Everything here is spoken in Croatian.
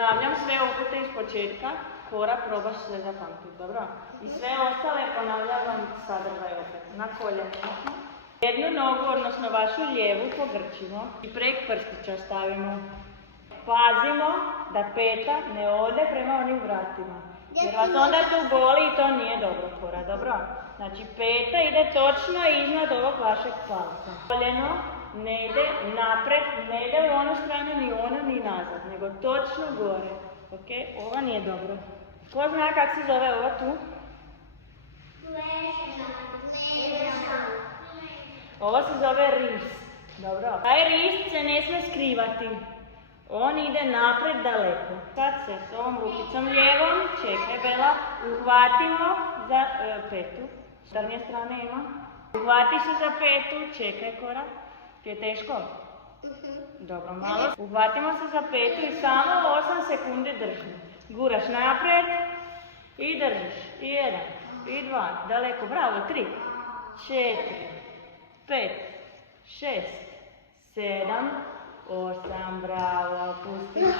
Ponavljam sve upute iz početka, Kora probaš sve zapamtiti, dobro? I sve ostale ponavljam sadržaj opet. Na koljenima. Jednu nogu, odnosno vašu lijevu, pogrčimo i prek prstića stavimo. Pazimo da peta ne ode prema onim vratima. Jer vas onda tu boli i to nije dobro, Kora, dobro? Znači peta ide točno iznad ovog vašeg palca. Koljeno ne ide napred, ne ide u onu stranu, ni u onu, ni nazad, nego točno gore. Ok? Ovo nije dobro. Ko zna kako se zove ovo tu? Ovo se zove ris. Dobro. Taj ris se ne smije skrivati. On ide napred daleko. Sad se s ovom rukicom lijevom, čekaj Bela, uhvatimo za petu. S drnje strane ima. Uhvati se za petu, čekaj Kora. Ti je teško? Dobro, malo. Uhvatimo se za petu i samo 8 sekundi drži. Guraš napred i držiš. I 1, i 2, daleko, bravo, 3, 4, 5, 6, 7, 8, bravo, pustiš.